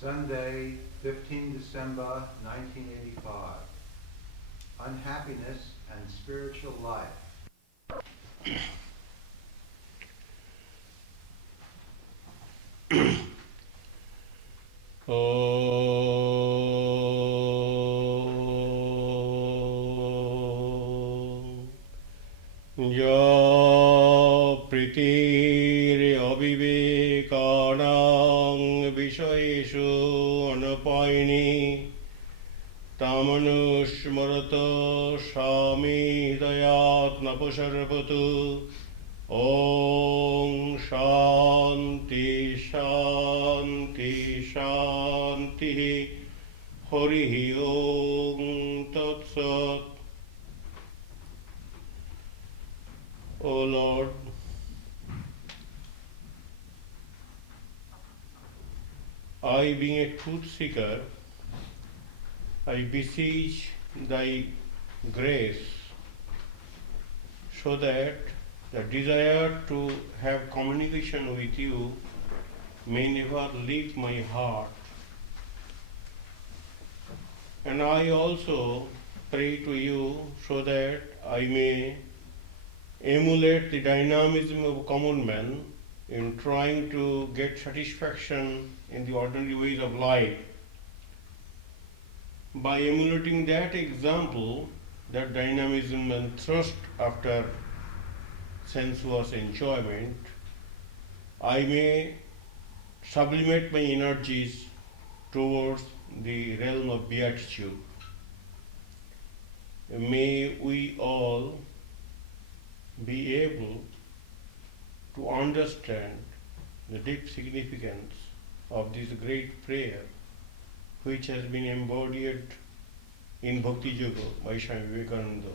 Sunday, 15 December 1985. Unhappiness and Spiritual Life. Pritiri avivekanang vishayeshu anapayini tamanushmarata shami dayat napasarvatu Om Shanti Shanti Shanti Hari Om Tat Sat. O Lord, I being a truth seeker, I beseech Thy grace so that the desire to have communication with You may never leave my heart. And I also pray to You so that I may emulate the dynamism of common man in trying to get satisfaction in the ordinary ways of life. By emulating that example, that dynamism and thirst after sensuous enjoyment, I may sublimate my energies towards the realm of beatitude. May we all be able to understand the deep significance of this great prayer, which has been embodied in Bhakti Yoga by Swami Virajananda.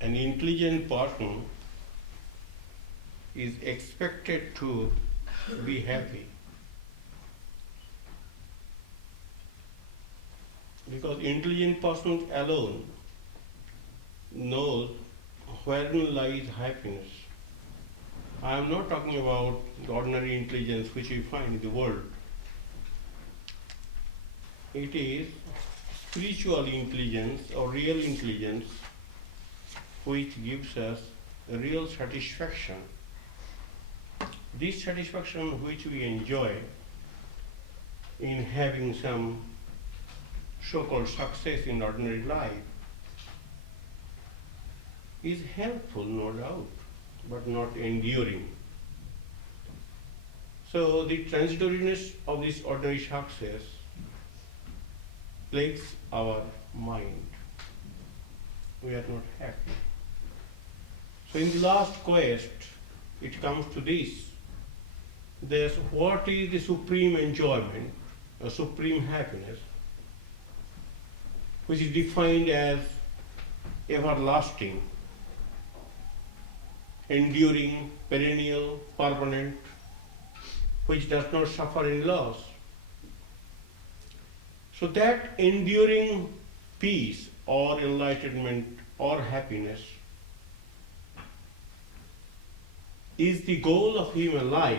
An intelligent person is expected to be happy because intelligent person alone knows wherein lies happiness. I am not talking about the ordinary intelligence which we find in the world. It is spiritual intelligence or real intelligence which gives us a real satisfaction. This satisfaction which we enjoy in having some so-called success in ordinary life is helpful, no doubt, but not enduring. So the transitoriness of this ordinary success plagues our mind. We are not happy. So in the last quest, it comes to this. There's what is the supreme enjoyment, a supreme happiness, which is defined as everlasting, enduring, perennial, permanent, which does not suffer in loss. So that enduring peace or enlightenment or happiness is the goal of human life.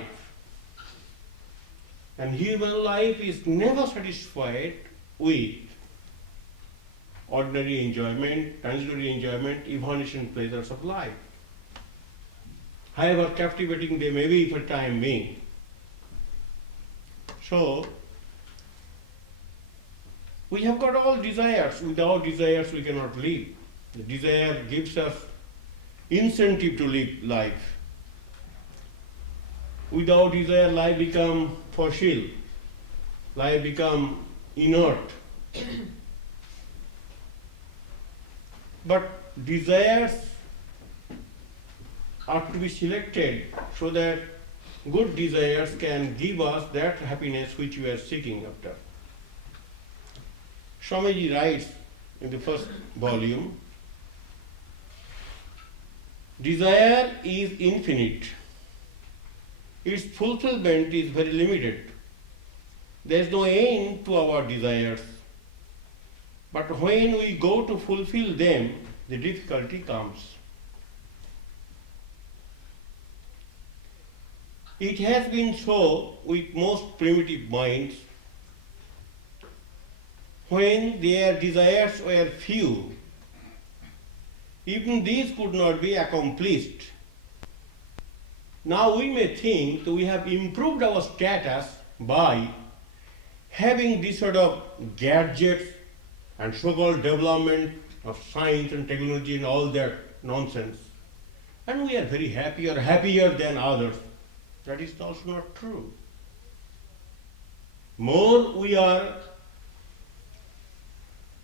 And human life is never satisfied with ordinary enjoyment, transitory enjoyment, evanescent pleasures of life. However captivating they may be for time being. So, we have got all desires. Without desires we cannot live. The desire gives us incentive to live life. Without desire, life becomes fossil, life becomes inert. But desires are to be selected so that good desires can give us that happiness which we are seeking after. Swamiji writes in the first volume, desire is infinite. Its fulfillment is very limited. There is no end to our desires. But when we go to fulfill them, the difficulty comes. It has been so with most primitive minds. When their desires were few, even these could not be accomplished. Now we may think that we have improved our status by having this sort of gadgets and so-called development of science and technology and all that nonsense. And we are very happy or happier than others. That is also not true. More we are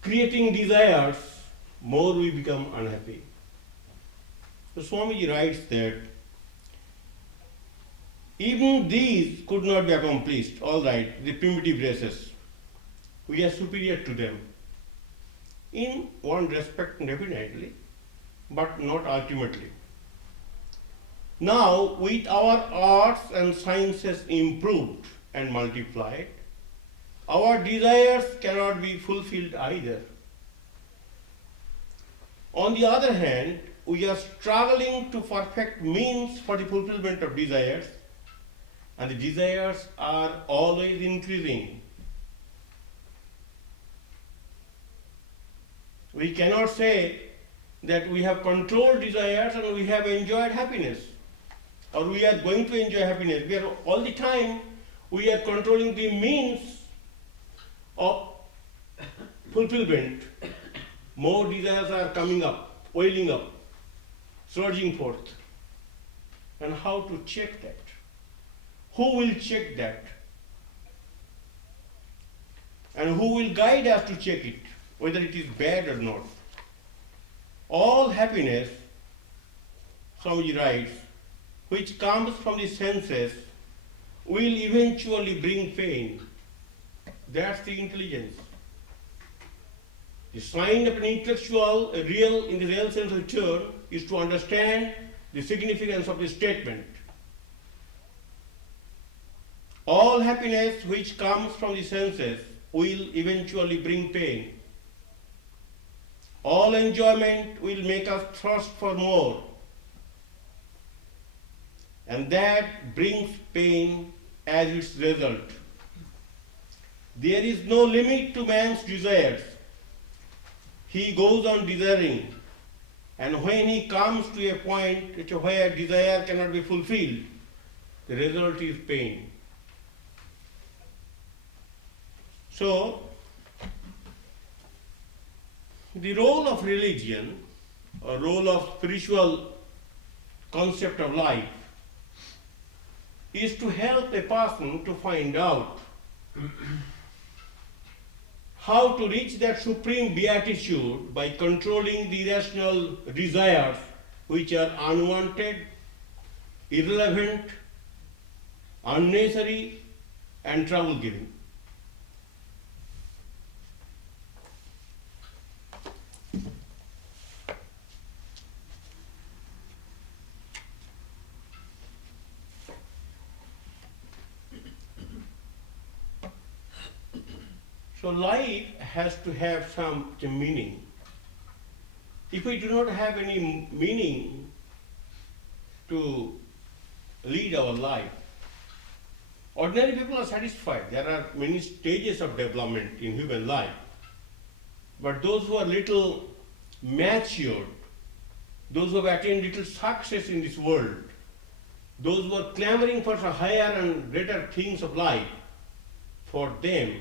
creating desires, more we become unhappy. So Swamiji writes that even these could not be accomplished. All right, the primitive races, we are superior to them. In one respect, definitely, but not ultimately. Now, with our arts and sciences improved and multiplied, our desires cannot be fulfilled either. On the other hand, we are struggling to perfect means for the fulfillment of desires, and the desires are always increasing. We cannot say that we have controlled desires and we have enjoyed happiness, or we are going to enjoy happiness. We are all the time we are controlling the means of fulfillment. More desires are coming up, welling up, surging forth. And how to check that? Who will check that? And who will guide us to check it, whether it is bad or not? All happiness, Swamiji writes, which comes from the senses, will eventually bring pain. That's the intelligence. The sign of an intellectual, in the real sense of the term, is to understand the significance of the statement. All happiness which comes from the senses will eventually bring pain. All enjoyment will make us thirst for more. And that brings pain as its result. There is no limit to man's desires. He goes on desiring, and when he comes to a point where desire cannot be fulfilled, the result is pain. So, the role of religion, or role of spiritual concept of life, is to help a person to find out how to reach that supreme beatitude by controlling the irrational desires which are unwanted, irrelevant, unnecessary, and trouble-giving. So life has to have some meaning. If we do not have any meaning to lead our life, ordinary people are satisfied. There are many stages of development in human life. But those who are little matured, those who have attained little success in this world, those who are clamoring for higher and greater things of life, for them,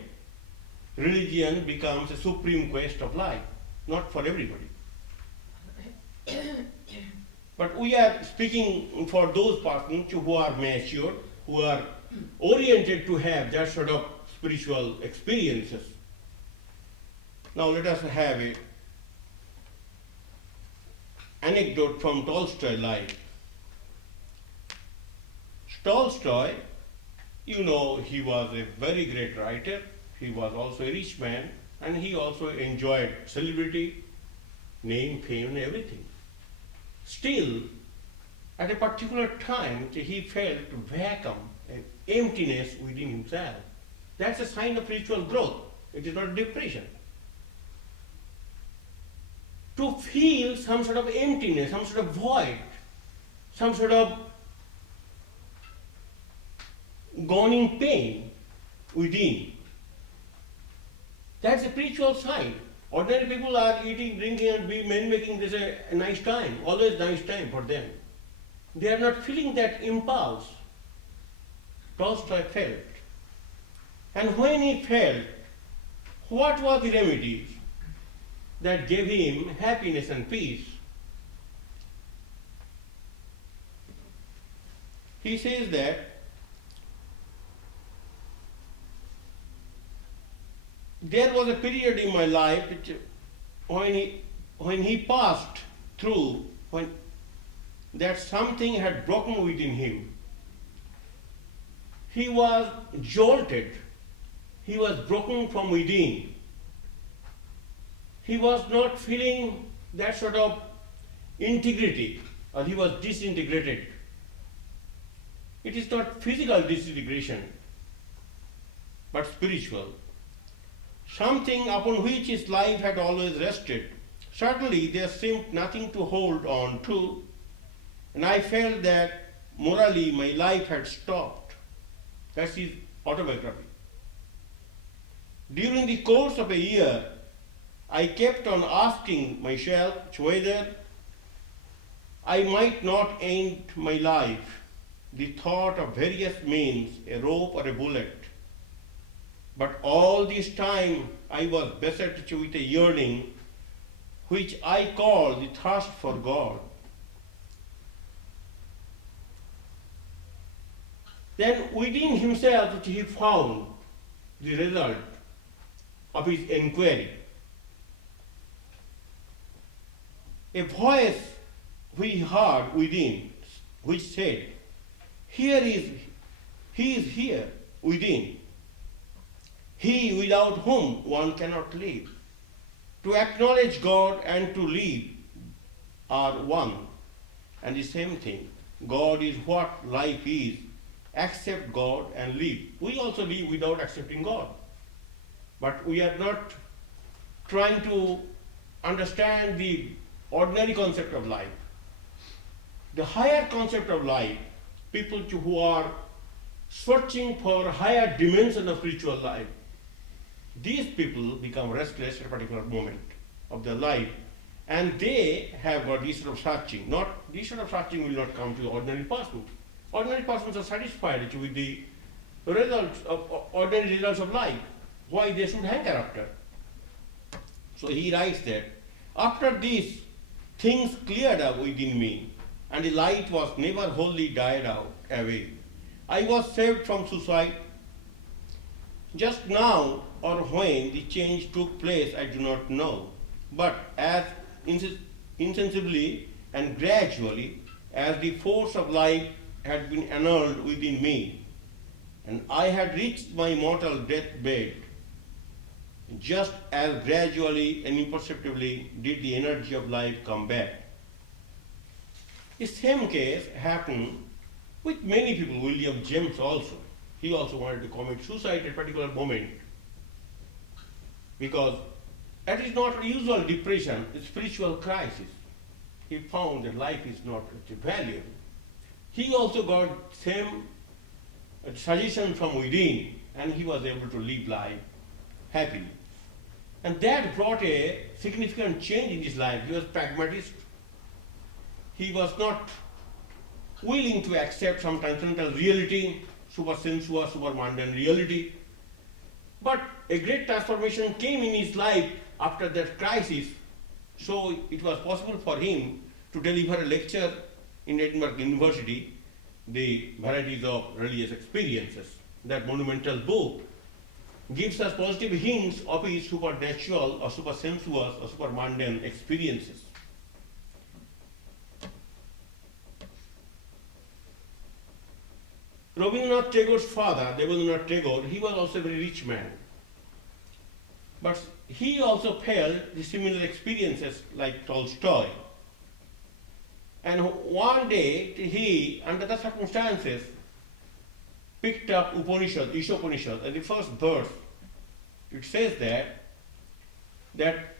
religion becomes a supreme quest of life, not for everybody. But we are speaking for those persons who are matured, who are oriented to have that sort of spiritual experiences. Now let us have an anecdote from Tolstoy's life. Tolstoy, you know, he was a very great writer. He was also a rich man, and he also enjoyed celebrity, name, fame, and everything. Still, at a particular time, he felt vacuum, an emptiness within himself. That's a sign of spiritual growth. It is not depression. To feel some sort of emptiness, some sort of void, some sort of goning pain within. That's a spiritual sign. Ordinary people are eating, drinking, and making this a nice time, always nice time for them. They are not feeling that impulse. Tolstoy felt. And when he felt, what were the remedies that gave him happiness and peace? He says that there was a period in my life when he passed through, when that something had broken within him. He was jolted. He was broken from within. He was not feeling that sort of integrity, or he was disintegrated. It is not physical disintegration, but spiritual. Something upon which his life had always rested. Suddenly there seemed nothing to hold on to, and I felt that morally my life had stopped. That's his autobiography. During the course of a year, I kept on asking myself whether I might not end my life. The thought of various means, a rope or a bullet. But all this time I was beset with a yearning which I call the thirst for God. Then within himself he found the result of his inquiry. A voice he heard within which said, he is here within. He without whom one cannot live. To acknowledge God and to live are one and the same thing. God is what life is. Accept God and live. We also live without accepting God. But we are not trying to understand the ordinary concept of life. The higher concept of life, people who are searching for higher dimension of spiritual life, these people become restless at a particular moment of their life, and they have got this sort of searching. This sort of searching will not come to the ordinary person. Ordinary persons are satisfied with the results of ordinary results of life. Why they should hanker after? So he writes that after this, things cleared up within me, and the light was never wholly died out away. I was saved from suicide. Just now or when the change took place, I do not know. But as insensibly and gradually as the force of life had been annulled within me, and I had reached my mortal deathbed, just as gradually and imperceptibly did the energy of life come back. The same case happened with many people. William James also. He also wanted to commit suicide at a particular moment, because that is not usual depression, it's spiritual crisis. He found that life is not valuable. He also got same suggestion from within, and he was able to live life happily. And that brought a significant change in his life. He was pragmatist. He was not willing to accept some transcendental reality, super sensuous, super mundane reality. But a great transformation came in his life after that crisis, so it was possible for him to deliver a lecture in Edinburgh University, The Varieties of Religious Experiences. That monumental book gives us positive hints of his supernatural or super sensuous or super mundane experiences. Rabindranath Tagore's father, Debendranath Tagore, he was also a very rich man. But he also felt the similar experiences like Tolstoy. And one day he, under the circumstances, picked up Upanishad, Ishopanishad, and the first verse, it says that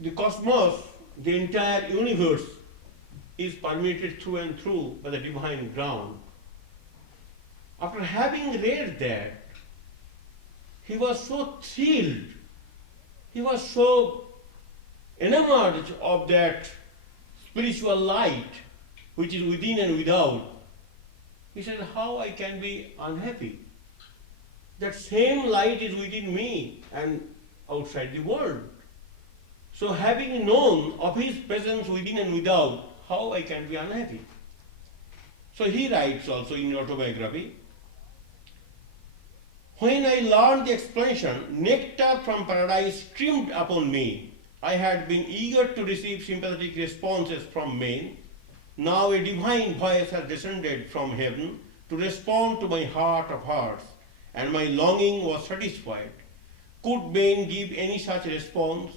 the cosmos, the entire universe, is permeated through and through by the divine ground. After having read that, he was so thrilled, he was so enamored of that spiritual light which is within and without. He said, how I can be unhappy? That same light is within me and outside the world. So having known of his presence within and without, how I can be unhappy? So he writes also in autobiography, when I learned the explanation, nectar from paradise streamed upon me. I had been eager to receive sympathetic responses from men. Now a divine voice has descended from heaven to respond to my heart of hearts, and my longing was satisfied. Could men give any such response?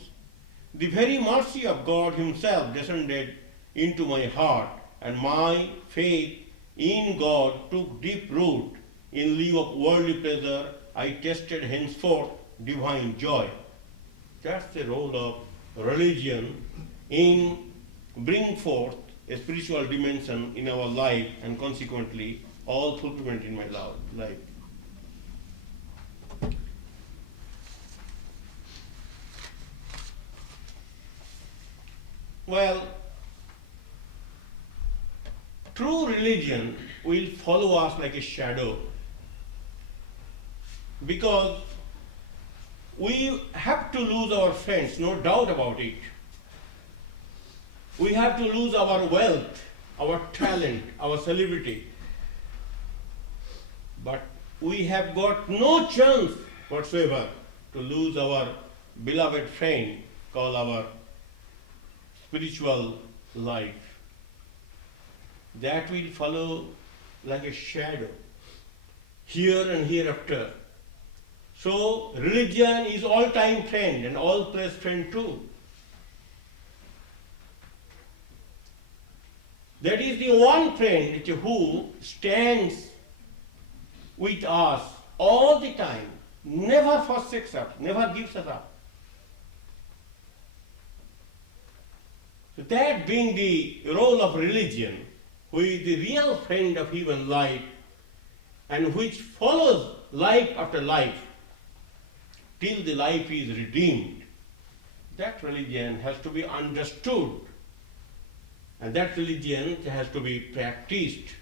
The very mercy of God himself descended into my heart, and my faith in God took deep root. In lieu of worldly pleasure, I tasted henceforth divine joy. That's the role of religion in bringing forth a spiritual dimension in our life and consequently all fulfillment in my life. Well, true religion will follow us like a shadow because we have to lose our friends, no doubt about it. We have to lose our wealth, our talent, our celebrity. But we have got no chance whatsoever to lose our beloved friend called our spiritual life. That will follow like a shadow, here and hereafter. So religion is all-time friend and all-place friend too. That is the one friend who stands with us all the time, never forsakes us, never gives us up. So that being the role of religion, who is the real friend of human life and which follows life after life till the life is redeemed, that religion has to be understood and that religion has to be practiced.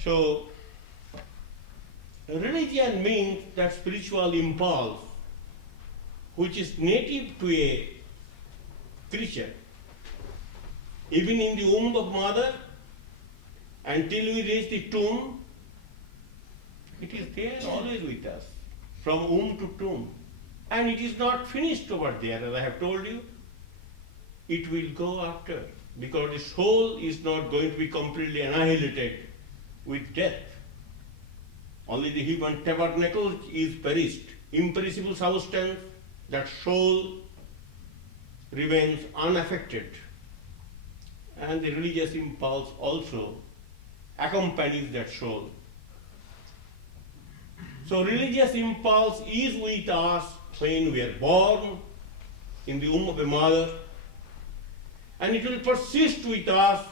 So, religion means that spiritual impulse which is native to a creature. Even in the womb of mother, until we reach the tomb, it is there always with us, from womb to tomb. And it is not finished over there, as I have told you. It will go after, because the soul is not going to be completely annihilated with death. Only the human tabernacle is perished. Imperishable substance, that soul remains unaffected. And the religious impulse also accompanies that soul. So religious impulse is with us when we are born in the womb of a mother, and it will persist with us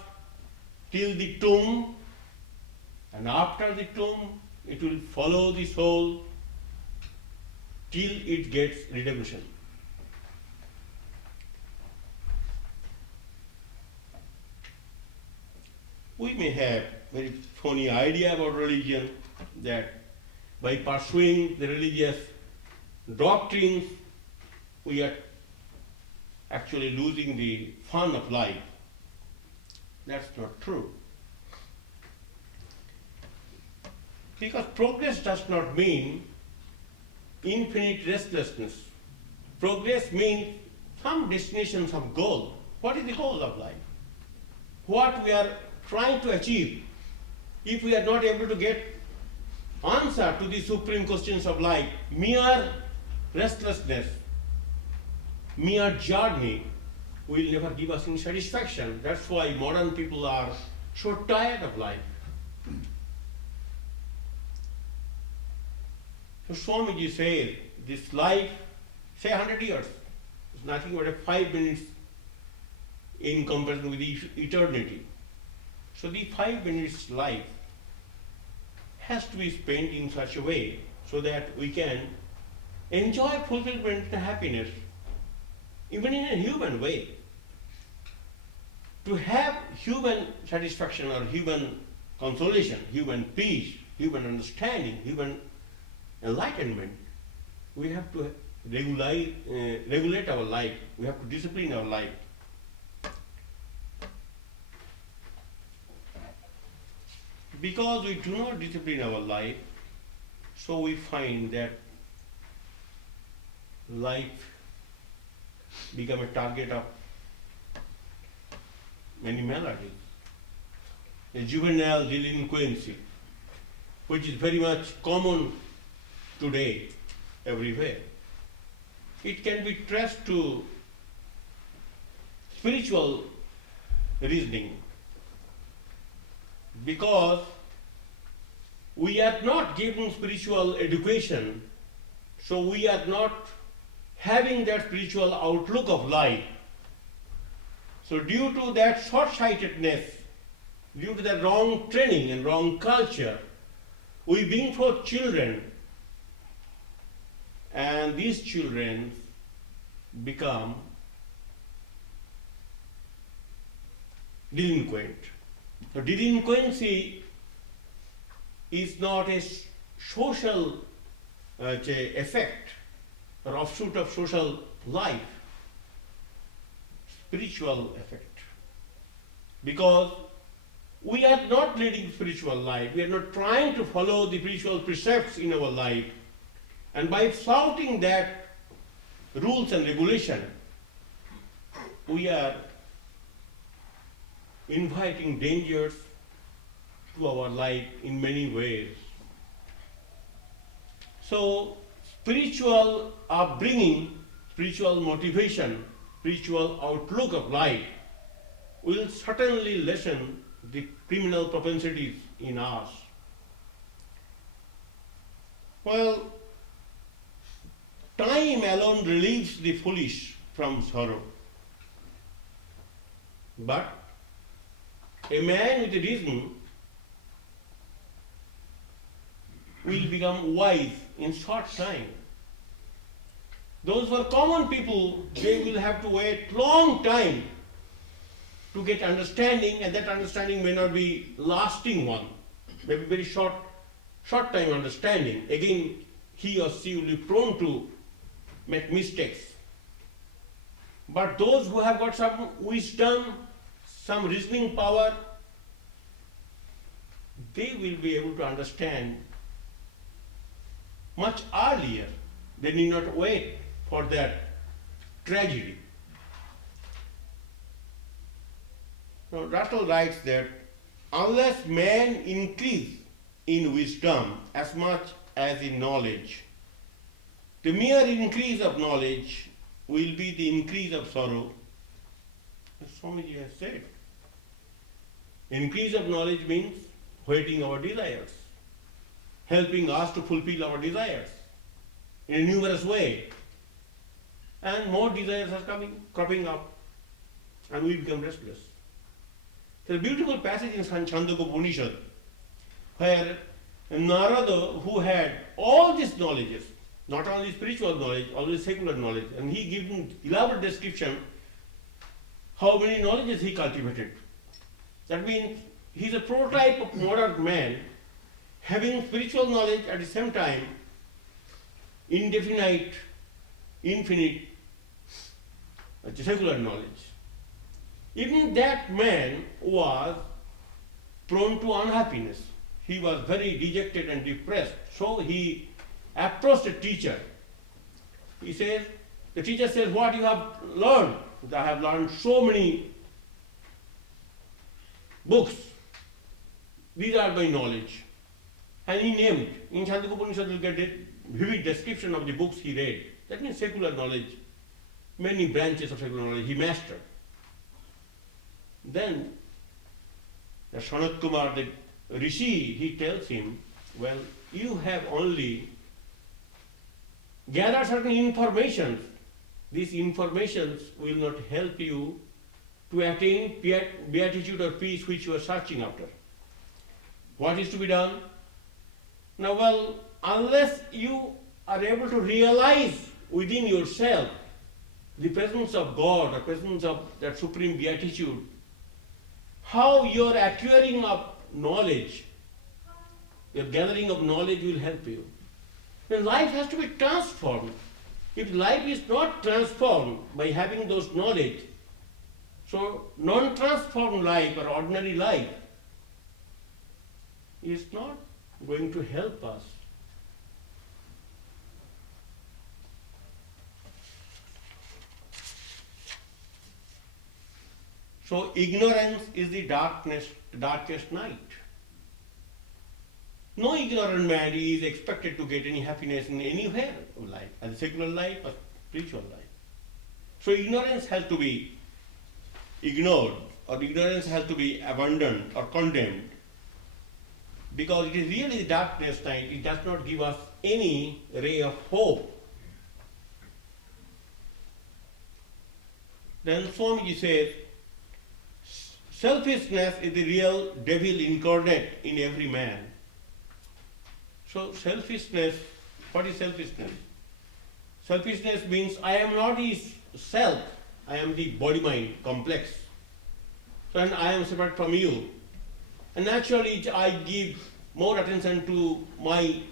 till the tomb, and after the tomb it will follow the soul till it gets redemption. We may have very funny idea about religion, that by pursuing the religious doctrines, we are actually losing the fun of life. That's not true. Because progress does not mean infinite restlessness. Progress means some destination, some goal. What is the goal of life? what we are trying to achieve, if we are not able to get answer to the supreme questions of life, mere restlessness, mere journey will never give us any satisfaction. That's why modern people are so tired of life. So Swamiji says, this life, say 100 years, is nothing but a 5 minutes in comparison with eternity. So the 5 minutes life has to be spent in such a way so that we can enjoy fulfillment and happiness, even in a human way. To have human satisfaction or human consolation, human peace, human understanding, human enlightenment, we have to regulate our life, we have to discipline our life. Because we do not discipline our life, so we find that life become a target of many maladies. A juvenile delinquency, which is very much common today everywhere. It can be traced to spiritual reasoning, because we are not given spiritual education, so we are not having that spiritual outlook of life. So due to that short-sightedness, due to that wrong training and wrong culture, we bring forth children, and these children become delinquent. So delinquency is not a social effect or offshoot of social life, spiritual effect. Because we are not leading spiritual life, we are not trying to follow the spiritual precepts in our life, and by flouting that rules and regulation, we are inviting dangers to our life in many ways. So spiritual upbringing, spiritual motivation, spiritual outlook of life will certainly lessen the criminal propensities in us. Well, time alone relieves the foolish from sorrow. But a man with reason will become wise in short time. Those who are common people, they will have to wait long time to get understanding, and that understanding may not be lasting one, maybe very short time understanding. Again, he or she will be prone to make mistakes. But those who have got some wisdom, some reasoning power, they will be able to understand much earlier. They need not wait for that tragedy. Now, Russell writes that unless man increase in wisdom as much as in knowledge, the mere increase of knowledge will be the increase of sorrow. As Swamiji has said, increase of knowledge means whetting our desires, helping us to fulfill our desires in a numerous way. And more desires are cropping up, and we become restless. There's a beautiful passage in Chandogya Upanishad where Narada, who had all these knowledges, not only spiritual knowledge, also secular knowledge, and he gives an elaborate description how many knowledges he cultivated. That means he's a prototype of modern man, having spiritual knowledge at the same time, indefinite, infinite secular knowledge. Even that man was prone to unhappiness. He was very dejected and depressed. So he approached a teacher. He says, the teacher says, what you have learned? I have learned so many books. These are my knowledge. And he named, in Chandogya Upanishad you will get a vivid description of the books he read. That means secular knowledge. Many branches of secular knowledge he mastered. Then, the Sanat Kumar, the Rishi, he tells him, well, you have only gathered certain information. These informations will not help you to attain beatitude or peace which you are searching after. What is to be done? Now, well, unless you are able to realize within yourself the presence of God, the presence of that supreme beatitude, how your acquiring of knowledge, your gathering of knowledge will help you. Then life has to be transformed. If life is not transformed by having those knowledge, so non-transformed life or ordinary life is not going to help us. So ignorance is the darkest night. No ignorant man is expected to get any happiness in anywhere of life, as secular life or spiritual life. So ignorance has to be ignored, or ignorance has to be abandoned or condemned, because it is really the darkness night. It does not give us any ray of hope. Then Swamiji says, selfishness is the real devil incarnate in every man. So selfishness, what is selfishness? Selfishness means I am not his self, I am the body-mind complex. So and I am separate from you. And naturally I give more attention to my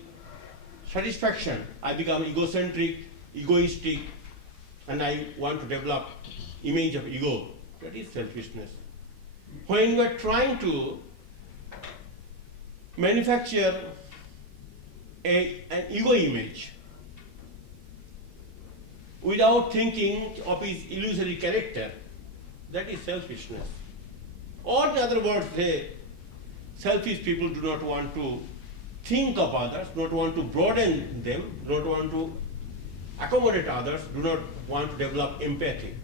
satisfaction. I become egocentric, egoistic, and I want to develop image of ego. That is selfishness. When you are trying to manufacture an ego image without thinking of his illusory character, that is selfishness. Or in other words, selfish people do not want to think of others, do not want to broaden them, do not want to accommodate others, do not want to develop empathy.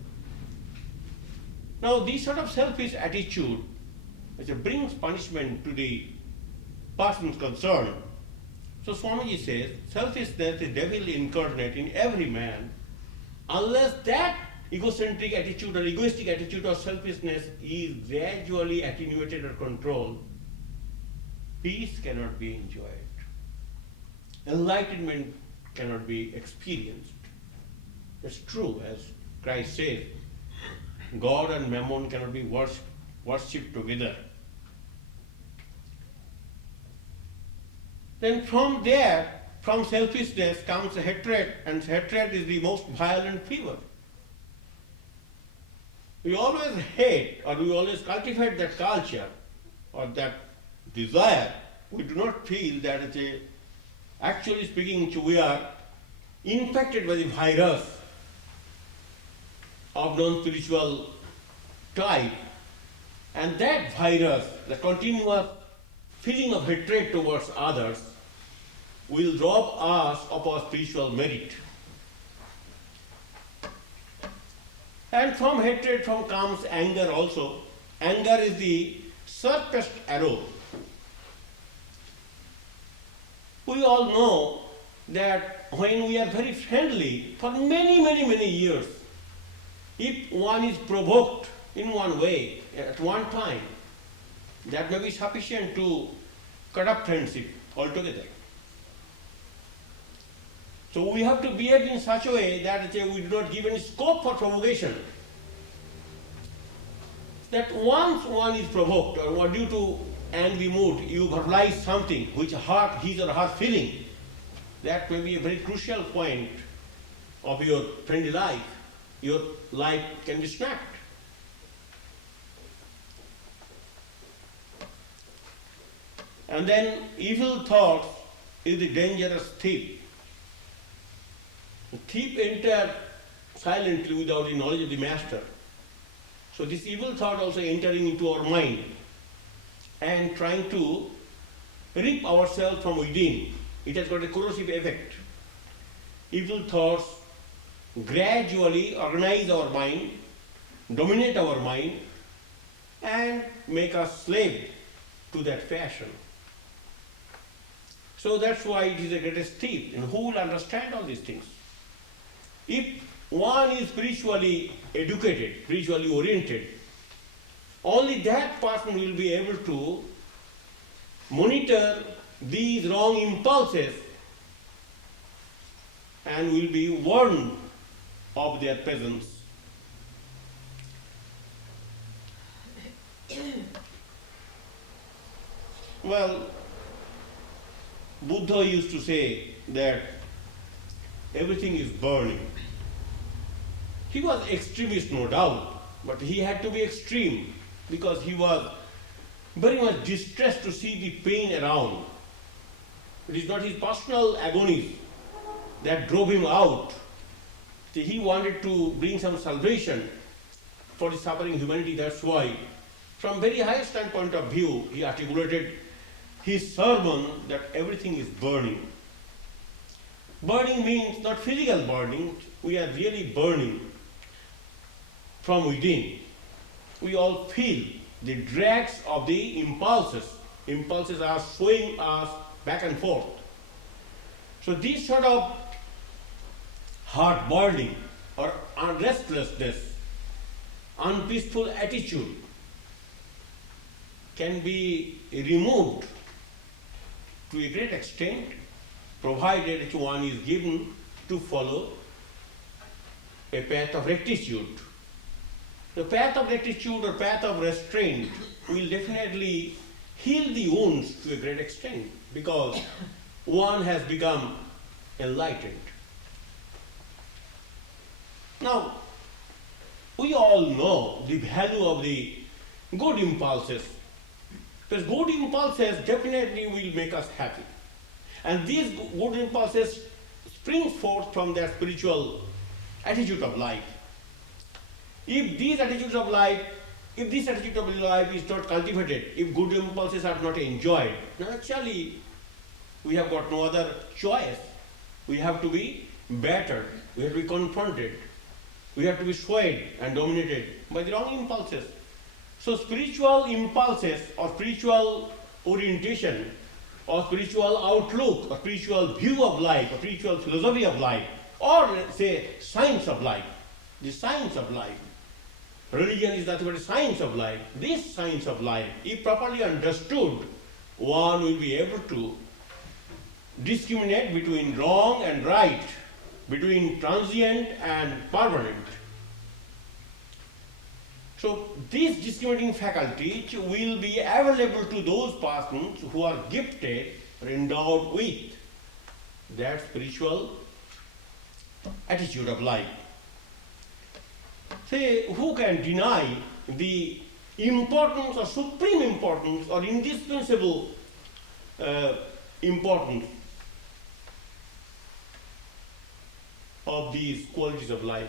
Now, this sort of selfish attitude which brings punishment to the persons concerned. So Swamiji says, selfishness is devil incarnate in every man. Unless that egocentric attitude or egoistic attitude or selfishness is gradually attenuated or controlled, peace cannot be enjoyed. Enlightenment cannot be experienced. It's true, as Christ says, God and Mammon cannot be worshipped together. Then from there, from selfishness comes hatred, and hatred is the most violent fever. We always hate, or we always cultivate that culture or that desire. We do not feel that actually speaking, we are infected by the virus of non-spiritual type, and that virus, the continuous feeling of hatred towards others, will rob us of our spiritual merit. And from hatred comes anger also. Anger is the sharpest arrow. We all know that when we are very friendly for many years, if one is provoked in one way at one time, that may be sufficient to cut off friendship altogether. So we have to behave in such a way that we do not give any scope for provocation. That once one is provoked or due to angry mood, you verbalize something which hurt his or her feeling, that may be a very crucial point of your friendly life. Your life can be snapped. And then evil thoughts is the dangerous thief. The thief enters silently without the knowledge of the master. So this evil thought also entering into our mind. and trying to rip ourselves from within. It has got a corrosive effect. Evil thoughts gradually organize our mind, dominate our mind, and make us slave to that fashion. So that's why it is the greatest thief. And who will understand all these things? If one is spiritually educated, spiritually oriented, only that person will be able to monitor these wrong impulses and will be warned of their presence. Well, Buddha used to say that everything is burning. He was extremist, no doubt, but he had to be extreme because he was very much distressed to see the pain around. It is not his personal agonies that drove him out. See, he wanted to bring some salvation for the suffering humanity. That's why, from very high standpoint of view, he articulated his sermon that everything is burning. Burning means not physical burning, we are really burning from within. We all feel the drags of the impulses. Impulses are swaying us back and forth. So this sort of heart burning or restlessness, unpeaceful attitude can be removed to a great extent, provided that one is given to follow a path of rectitude. The path of rectitude or path of restraint will definitely heal the wounds to a great extent because one has become enlightened. Now, we all know the value of the good impulses. Because good impulses definitely will make us happy. And these good impulses spring forth from their spiritual attitude of life. If this attitude of life is not cultivated, if good impulses are not enjoyed, naturally we have got no other choice. We have to be battered, we have to be confronted, we have to be swayed and dominated by the wrong impulses. So spiritual impulses or spiritual orientation or spiritual outlook or spiritual view of life or spiritual philosophy of life or say science of life, the science of life. Religion is nothing but a science of life. This science of life, if properly understood, one will be able to discriminate between wrong and right, between transient and permanent. So this discriminating faculty will be available to those persons who are gifted or endowed with that spiritual attitude of life. Say, who can deny the importance or supreme importance or indispensable importance of these qualities of life?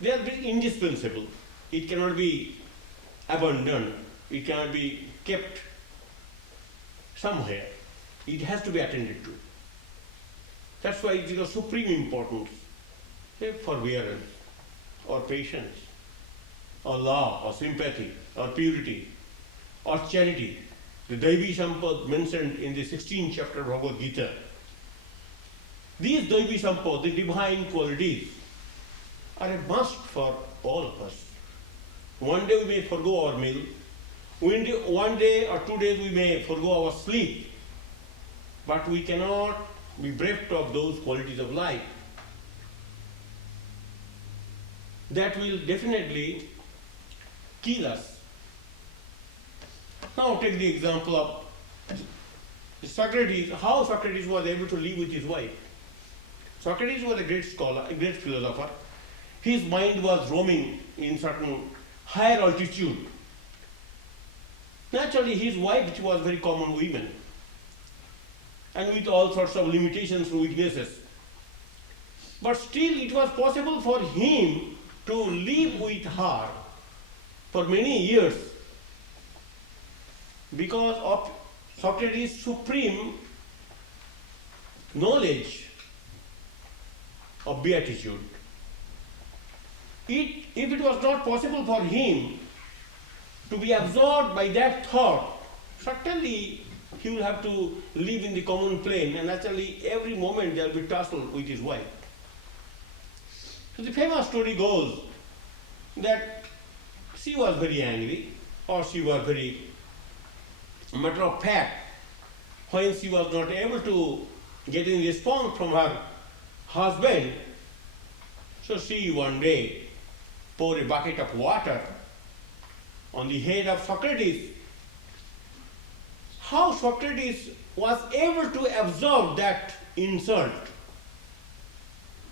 They are very indispensable. It cannot be abandoned. It cannot be kept somewhere. It has to be attended to. That's why it is of supreme importance. Say, forbearance, or patience, or love, or sympathy, or purity, or charity. The Daivi Sampad mentioned in the 16th chapter of Bhagavad Gita. These Daivi Sampad, the divine qualities, are a must for all of us. One day we may forgo our meal, one day or 2 days we may forgo our sleep, but we cannot be bereft of those qualities of life. That will definitely kill us. Now take the example of Socrates, how Socrates was able to live with his wife. Socrates was a great scholar, a great philosopher. His mind was roaming in certain higher altitude. Naturally, his wife, which was very common women, and with all sorts of limitations and weaknesses. But still, it was possible for him to live with her for many years. because of Socrates' supreme knowledge of beatitude. If it was not possible for him to be absorbed by that thought, certainly he will have to live in the common plane, and naturally every moment there will be tussle with his wife. So the famous story goes that she was very angry, or she was very matter of fact, when she was not able to get any response from her husband. So she one day poured a bucket of water on the head of Socrates. How Socrates was able to absorb that insult?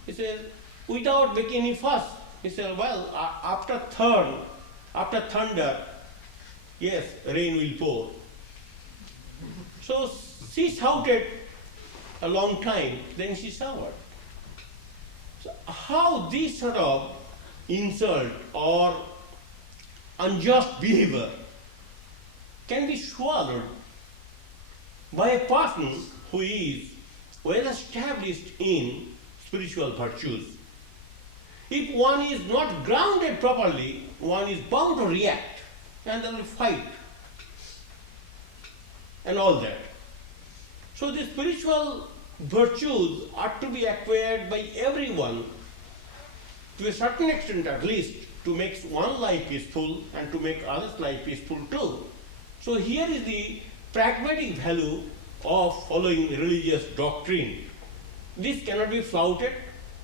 He says, without making any fuss, he said, well, after thunder, yes, rain will pour. So she shouted a long time, then she showered. So how this sort of insult or unjust behavior can be swallowed by a person who is well established in spiritual virtues? If one is not grounded properly, one is bound to react and then fight and all that. So the spiritual virtues are to be acquired by everyone to a certain extent at least, to make one life peaceful and to make others' life peaceful too. So here is the pragmatic value of following religious doctrine. This cannot be flouted,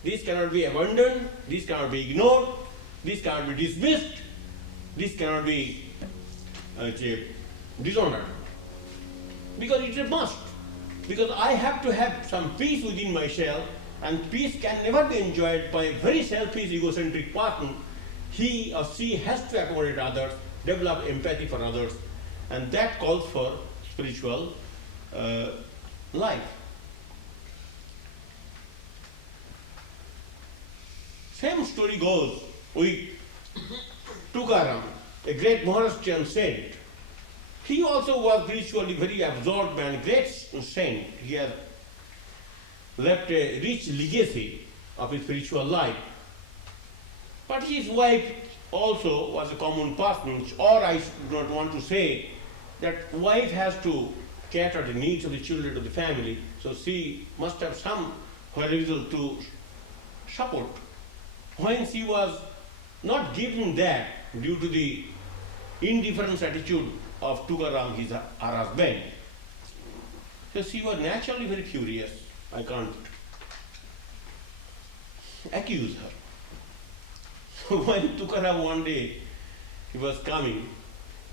this cannot be abandoned, this cannot be ignored, this cannot be dismissed, this cannot be dishonored. Because it's a must. Because I have to have some peace within myself, and peace can never be enjoyed by a very selfish, egocentric person. He or she has to accommodate others, develop empathy for others, and that calls for spiritual life. Same story goes with Tukaram, a great Maharashtrian saint. He also was spiritually very absorbed man, great saint. He had left a rich legacy of his spiritual life. But his wife also was a common person, or I do not want to say that wife has to cater the needs of the children of the family, so she must have some wherewithal to support. When she was not given that due to the indifference attitude of Tukaram, her husband, so she was naturally very furious. I can't accuse her. So when Tukaram one day, he was coming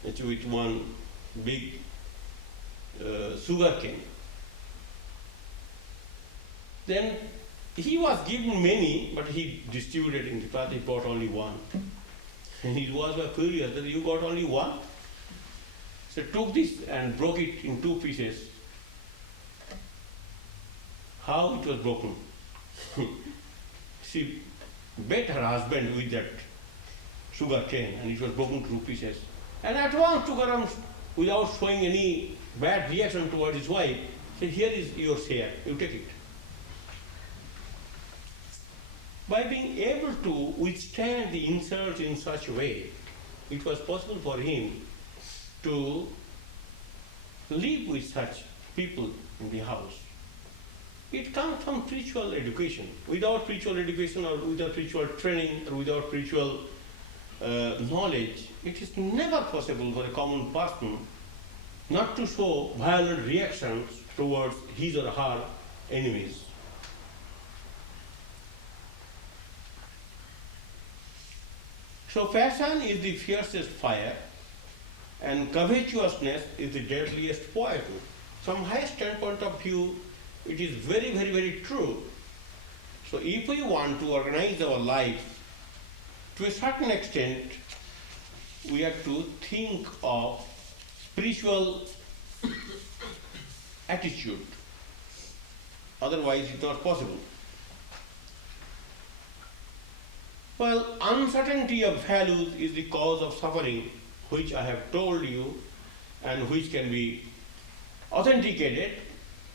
with one big sugar cane. Then he was given many, but he distributed in the party, he bought only one. And he was furious that you got only one. So took this and broke it in two pieces. How it was broken? She beat her husband with that sugar cane, and it was broken to two pieces. And at once Tukaram, without showing any bad reaction towards his wife, said, here is your share, you take it. By being able to withstand the insults in such a way, it was possible for him to live with such people in the house. It comes from spiritual education. Without spiritual education or without spiritual training or without spiritual knowledge, it is never possible for a common person not to show violent reactions towards his or her enemies. So passion is the fiercest fire, and covetousness is the deadliest poison. From high standpoint of view, it is very, very, very true. So if we want to organize our life, to a certain extent, we have to think of spiritual attitude. Otherwise, it's not possible. Well, uncertainty of values is the cause of suffering, which I have told you and which can be authenticated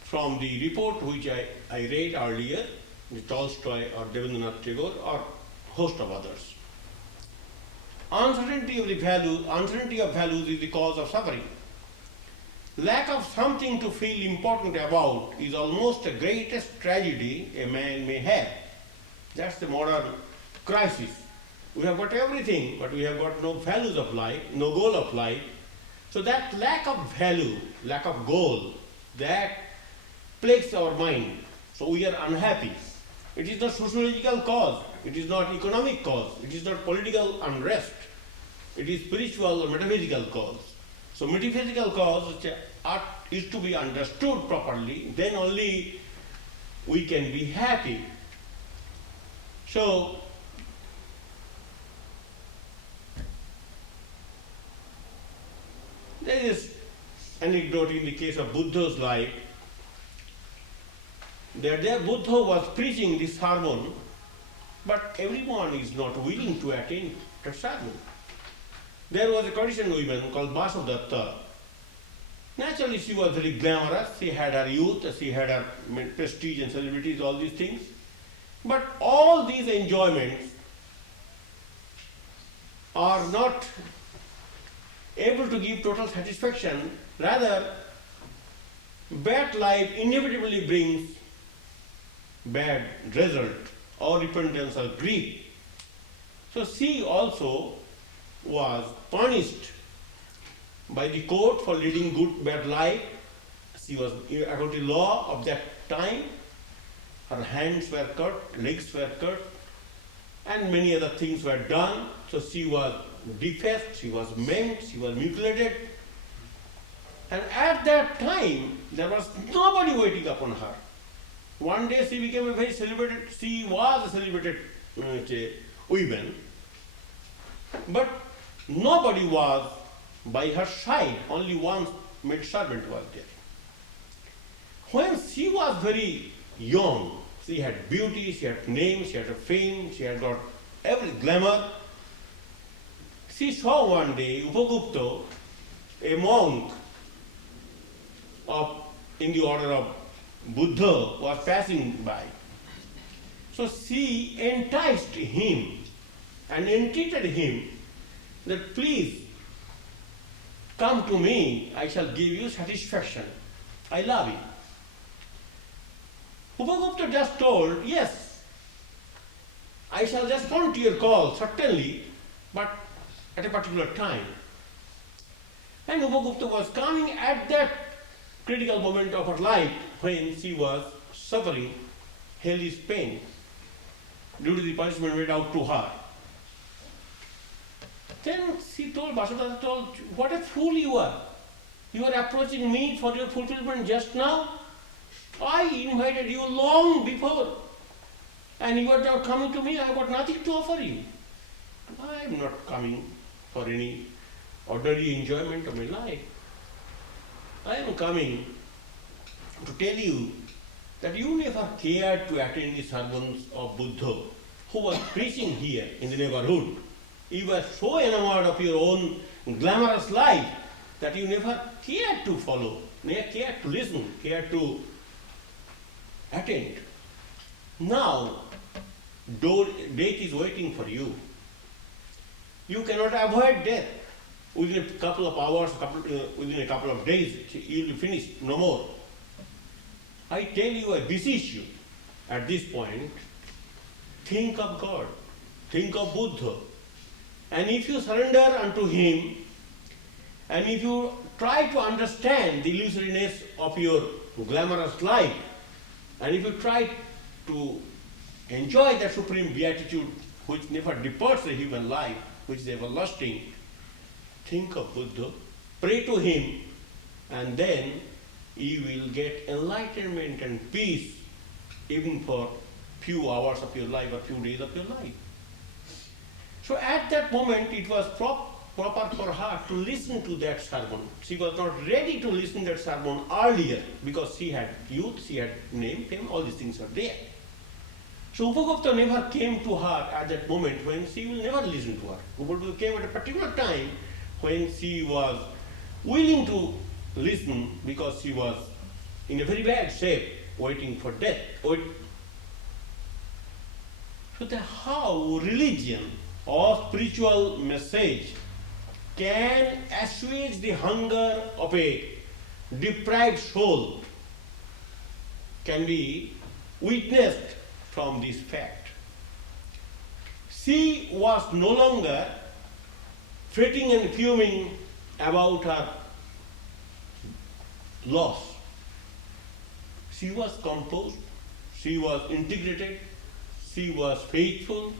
from the report which I read earlier, the Tolstoy or Devendranath Tagore or host of others. Uncertainty of values is the cause of suffering. Lack of something to feel important about is almost the greatest tragedy a man may have. That's the modern crisis. We have got everything, but we have got no values of life, no goal of life. So that lack of value, lack of goal, that plagues our mind. So we are unhappy. It is not sociological cause, it is not economic cause, it is not political unrest. It is spiritual or metaphysical cause. So metaphysical cause is to be understood properly, then only we can be happy. So there is anecdote in the case of Buddha's life, that there Buddha was preaching this sermon, but everyone is not willing to attend the sermon. There was a Christian woman called Vasudhatta. Naturally, she was very glamorous. She had her youth, she had her prestige and celebrities, all these things. But all these enjoyments are not able to give total satisfaction. Rather, bad life inevitably brings bad result or repentance or grief. So she also was punished by the court for leading good bad life. She was, according to the law of that time, her hands were cut, legs were cut, and many other things were done. So she was defaced, she was maimed, she was mutilated. And at that time, there was nobody waiting upon her. One day she became a very celebrated, she was a celebrated woman, but nobody was by her side, only one maid servant was there. When she was very young, she had beauty, she had name, she had a fame, she had got every glamour. She saw one day Upagupta, a monk in the order of Buddha, was passing by. So she enticed him and entreated him that please come to me, I shall give you satisfaction. I love you. Upagupta just told, yes, I shall respond to your call, certainly, but at a particular time. And Upagupta was coming at that critical moment of her life when she was suffering hellish pain due to the punishment made out to her. Then she told, Vasudhata told, what a fool you are. You are approaching me for your fulfillment just now. I invited you long before. And you are now coming to me, I have got nothing to offer you. I am not coming for any ordinary enjoyment of my life. I am coming to tell you that you never cared to attend the sermons of Buddha, who was preaching here in the neighborhood. You were so enamored of your own glamorous life that you never cared to follow, never cared to listen, cared to attend. Now, death is waiting for you. You cannot avoid death. Within a couple of hours, within a couple of days, you will be finished, no more. I tell you, I beseech you, at this point, think of God, think of Buddha. And if you surrender unto him, and if you try to understand the illusoriness of your glamorous life, and if you try to enjoy that supreme beatitude which never departs the human life, which is everlasting, think of Buddha, pray to him, and then you will get enlightenment and peace even for few hours of your life or few days of your life. So at that moment it was proper for her to listen to that sermon. She was not ready to listen to that sermon earlier because she had youth, she had name, fame, all these things were there. So Upagupta never came to her at that moment when she will never listen to her. Upagupta came at a particular time when she was willing to listen because she was in a very bad shape, waiting for death. So how religion or spiritual message can assuage the hunger of a deprived soul can be witnessed from this fact. She was no longer fretting and fuming about her loss. She was composed, she was integrated, she was faithful,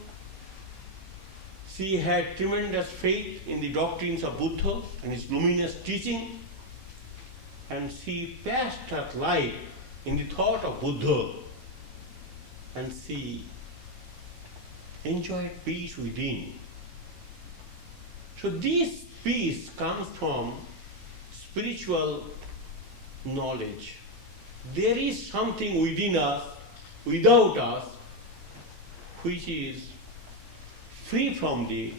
she had tremendous faith in the doctrines of Buddha and his luminous teaching, and she passed her life in the thought of Buddha, and she enjoyed peace within. So this peace comes from spiritual knowledge. There is something within us, without us, which is free from the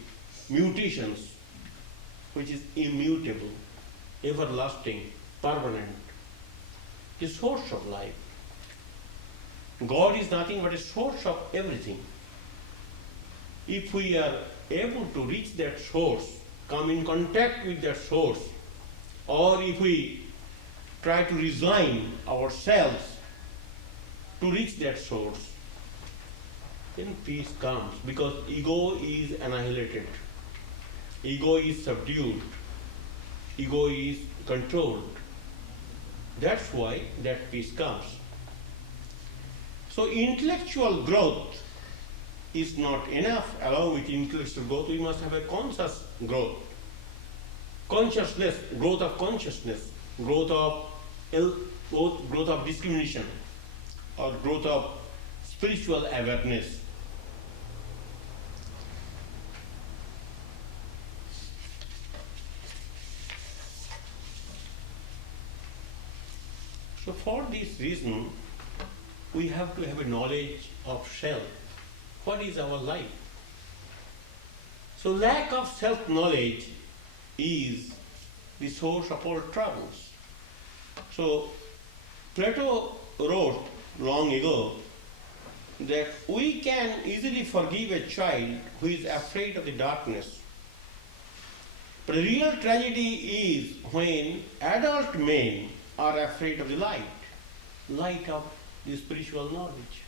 mutations, which is immutable, everlasting, permanent, the source of life. God is nothing but a source of everything. If we are able to reach that source, come in contact with that source, or if we try to resign ourselves to reach that source, then peace comes, because ego is annihilated, ego is subdued, ego is controlled. That's why that peace comes. So intellectual growth is not enough. Along with intellectual growth, we must have a conscious growth. Consciousness, growth of consciousness, growth of discrimination, or growth of spiritual awareness. So for this reason, we have to have a knowledge of self. What is our life? So lack of self-knowledge is the source of all troubles. So Plato wrote long ago that we can easily forgive a child who is afraid of the darkness. But the real tragedy is when adult men are afraid of the light of the spiritual knowledge,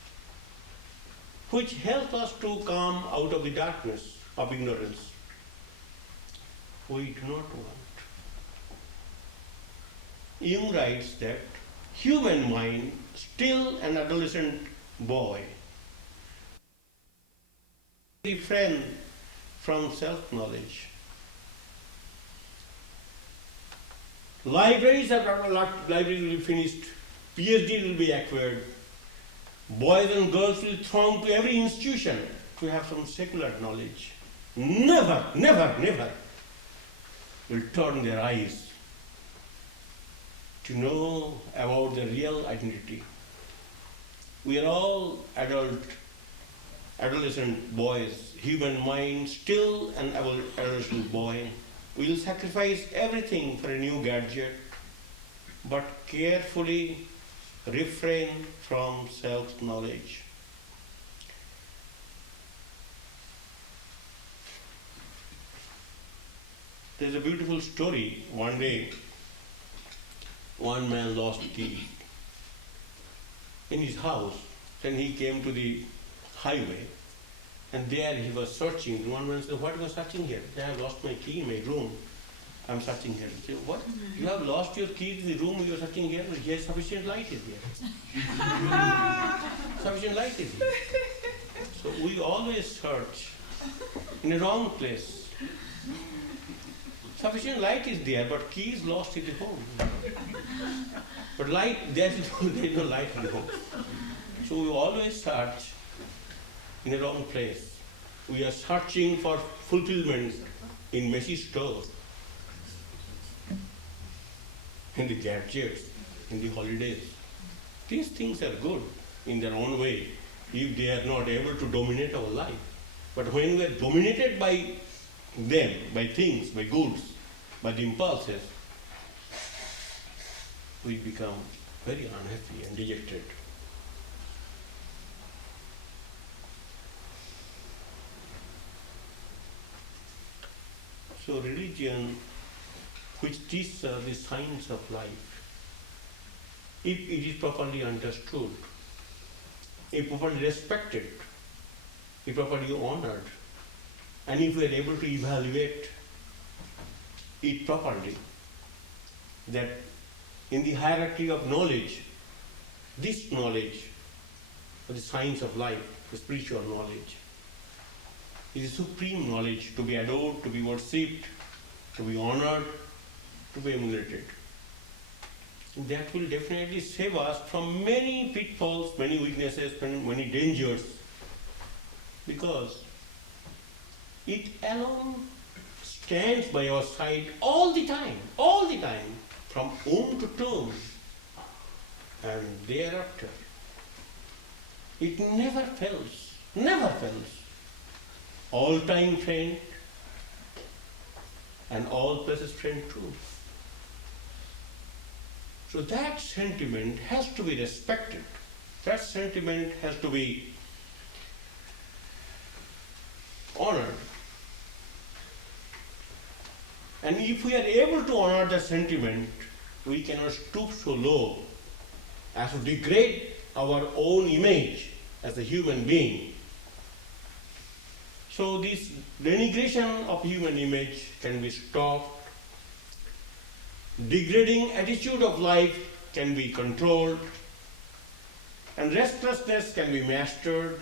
which helps us to come out of the darkness of ignorance. We do not want. Jung writes that human mind, still an adolescent boy, refrain from self-knowledge. Libraries will be finished, PhD will be acquired, boys and girls will throng to every institution to have some secular knowledge. Never will turn their eyes to know about the real identity. We are all adolescent boys, human mind, still an adolescent boy. We will sacrifice everything for a new gadget, but carefully refrain from self-knowledge. There's a beautiful story. One day, one man lost key in his house. Then he came to the highway, and there he was searching. One man said, "What are you searching here?" "I have lost my key in my room. I'm searching here." He said, "What? You have lost your key in the room you are searching here? Yes, sufficient light is there." Sufficient light is here. So we always search in the wrong place. Sufficient light is there, but key is lost in the home. But light, there is no light in the home. So we always search in the wrong place. We are searching for fulfillment in messy stores, in the gadgets, in the holidays. These things are good in their own way if they are not able to dominate our life. But when we are dominated by them, by things, by goods, by the impulses, we become very unhappy and dejected. So religion, which teaches us the science of life, if it is properly understood, if properly respected, if properly honored, and if we are able to evaluate it properly, that in the hierarchy of knowledge, this knowledge, or the science of life, the spiritual knowledge, is a supreme knowledge to be adored, to be worshipped, to be honored, to be emulated. That will definitely save us from many pitfalls, many weaknesses, many dangers, because it alone stands by our side all the time, from womb to tomb, and thereafter. It never fails, never fails. All-time friend, and all places friend too. So that sentiment has to be respected. That sentiment has to be honored. And if we are able to honor that sentiment, we cannot stoop so low as to degrade our own image as a human being. So this denigration of human image can be stopped. Degrading attitude of life can be controlled, and restlessness can be mastered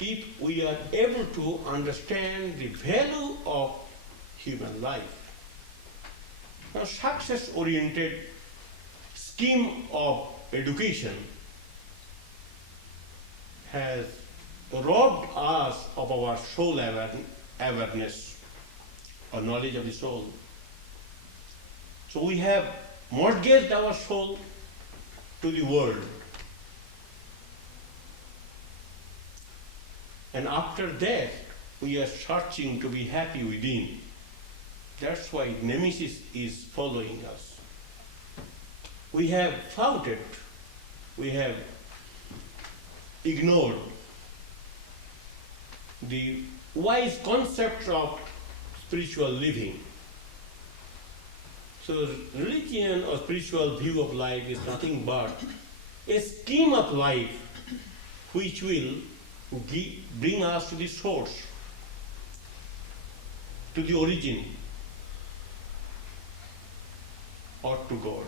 if we are able to understand the value of human life. Now, success-oriented scheme of education has robbed us of our soul awareness or knowledge of the soul. So we have mortgaged our soul to the world. And after that, we are searching to be happy within. That's why nemesis is following us. We have flouted, we have ignored the wise concept of spiritual living. So religion or spiritual view of life is nothing but a scheme of life which will bring us to the source, to the origin, or to God.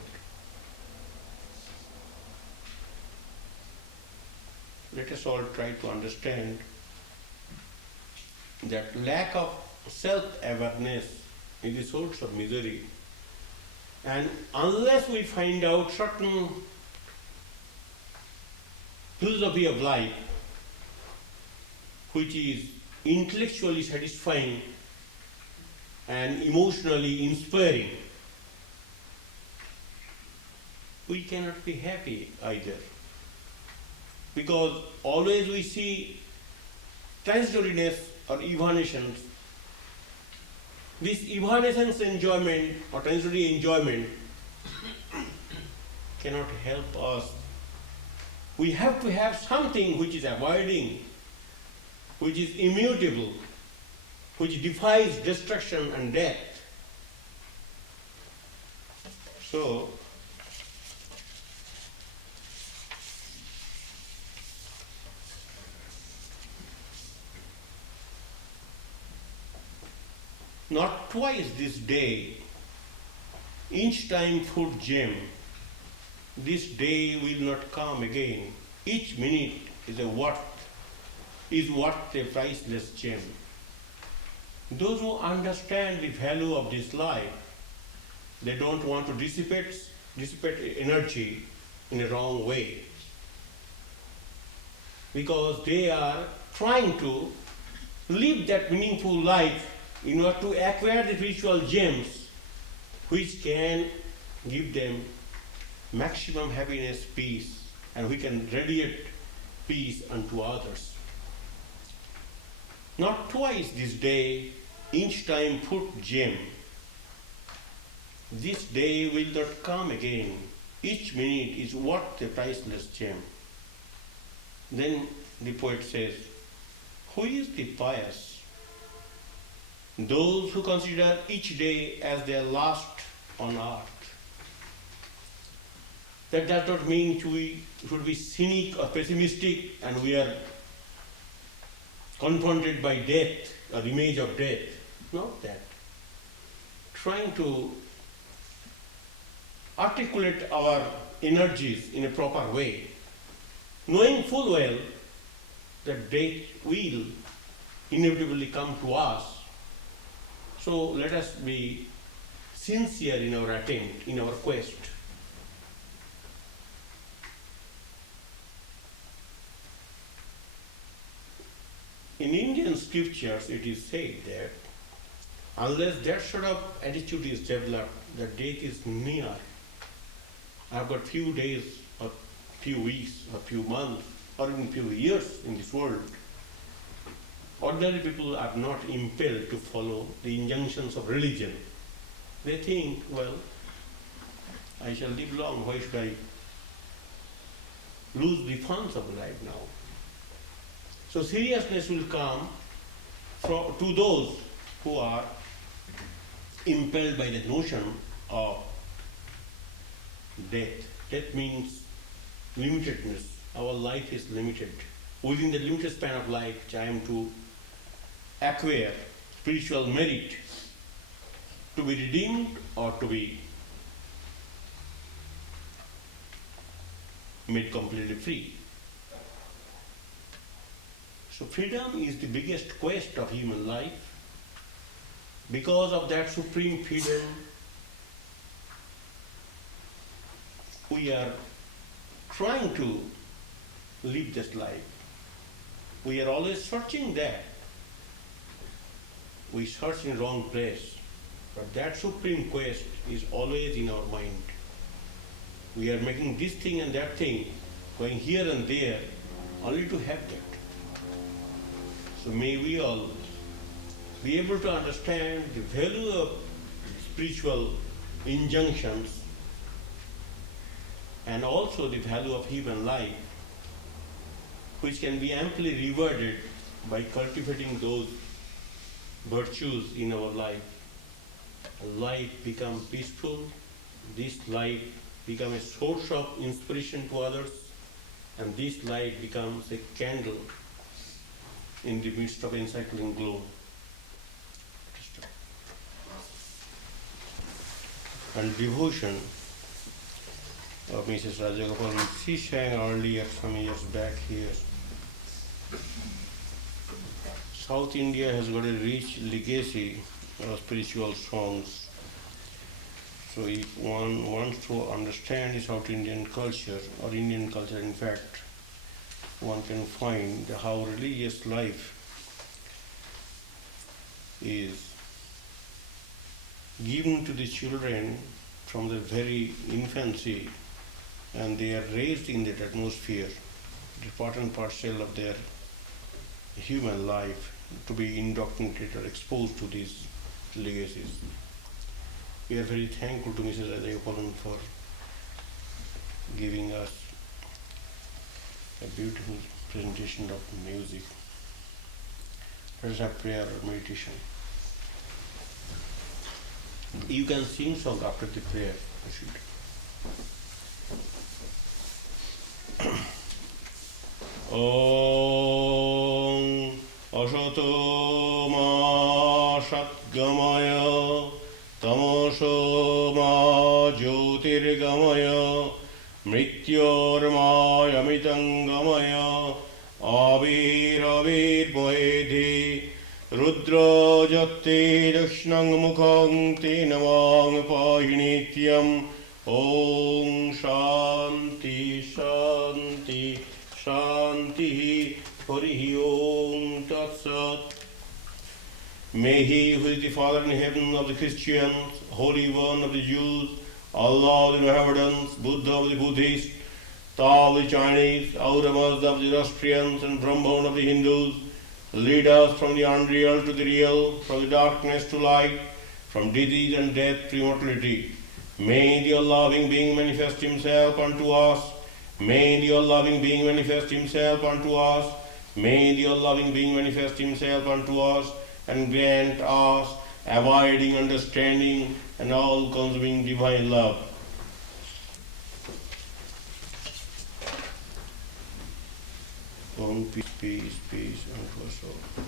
Let us all try to understand that lack of self-awareness is the source of misery. And unless we find out certain philosophy of life which is intellectually satisfying and emotionally inspiring, we cannot be happy either. Because always we see transitoriness or evanescence. This evanescence enjoyment or transitory enjoyment cannot help us. We have to have something which is abiding, which is immutable, which defies destruction and death. So, not twice this day, each time food gem, this day will not come again. Each minute is worth a priceless gem. Those who understand the value of this life, they don't want to dissipate energy in a wrong way. Because they are trying to live that meaningful life in order to acquire the spiritual gems which can give them maximum happiness, peace, and we can radiate peace unto others. Not twice this day, each time put gem. this day will not come again. Each minute is worth a priceless gem. Then the poet says, who is the pious? Those who consider each day as their last on earth. That does not mean we should be cynic or pessimistic and we are confronted by death or image of death. Not that. Trying to articulate our energies in a proper way, knowing full well that death will inevitably come to us. So let us be sincere in our attempt, in our quest. In Indian scriptures, it is said that unless that sort of attitude is developed, that death is near. I've got few days, or few weeks, or few months, or even few years in this world. Ordinary people are not impelled to follow the injunctions of religion. They think, well, I shall live long, why should I lose the funds of life now? So seriousness will come to those who are impelled by the notion of death. Death means limitedness. Our life is limited. Within the limited span of life, which I am to acquire spiritual merit, to be redeemed or to be made completely free. So freedom is the biggest quest of human life. Because of that supreme freedom, we are trying to live this life. We are always searching that. We search in wrong place. But that supreme quest is always in our mind. We are making this thing and that thing, going here and there, only to have that. So may we all be able to understand the value of spiritual injunctions and also the value of human life, which can be amply rewarded by cultivating those virtues in our life. Life become peaceful, this life become a source of inspiration to others, and this light becomes a candle in the midst of encircling gloom. And devotion of Mrs. Rajagopalan, she sang earlier some years back here. South India has got a rich legacy of spiritual songs. So if one wants to understand the South Indian culture, or Indian culture in fact, one can find how religious life is given to the children from the very infancy, and they are raised in that atmosphere. It is part and parcel of their human life to be indoctrinated or exposed to these legacies. We are very thankful to Mrs. Rajagopalan for giving us a beautiful presentation of music. Let us have prayer or meditation. You can sing song after the prayer. Om Asato Ma Satgamaya Tamoso Ma Jyotirgamaya Mrityormaya Mitangamaya Avir Avir Moedhi Rudra Jati Dashnang Mukhang Tinamang Pahinityam Om Shanti Shanti Shanti Harihi Om Tat Sat. May He who is the Father in heaven of the Christians, Holy One of the Jews, Allah of the Mohammedans, Buddha of the Buddhists, Tao of the Chinese, Auramas of the Zoroastrians, and Brahman of the Hindus, lead us from the unreal to the real, from the darkness to light, from disease and death to immortality. May the all-loving being manifest himself unto us. May the all-loving being manifest himself unto us. May the all-loving being manifest himself unto us and grant us abiding understanding and all-consuming divine love. Om peace, peace, peace, and for soul.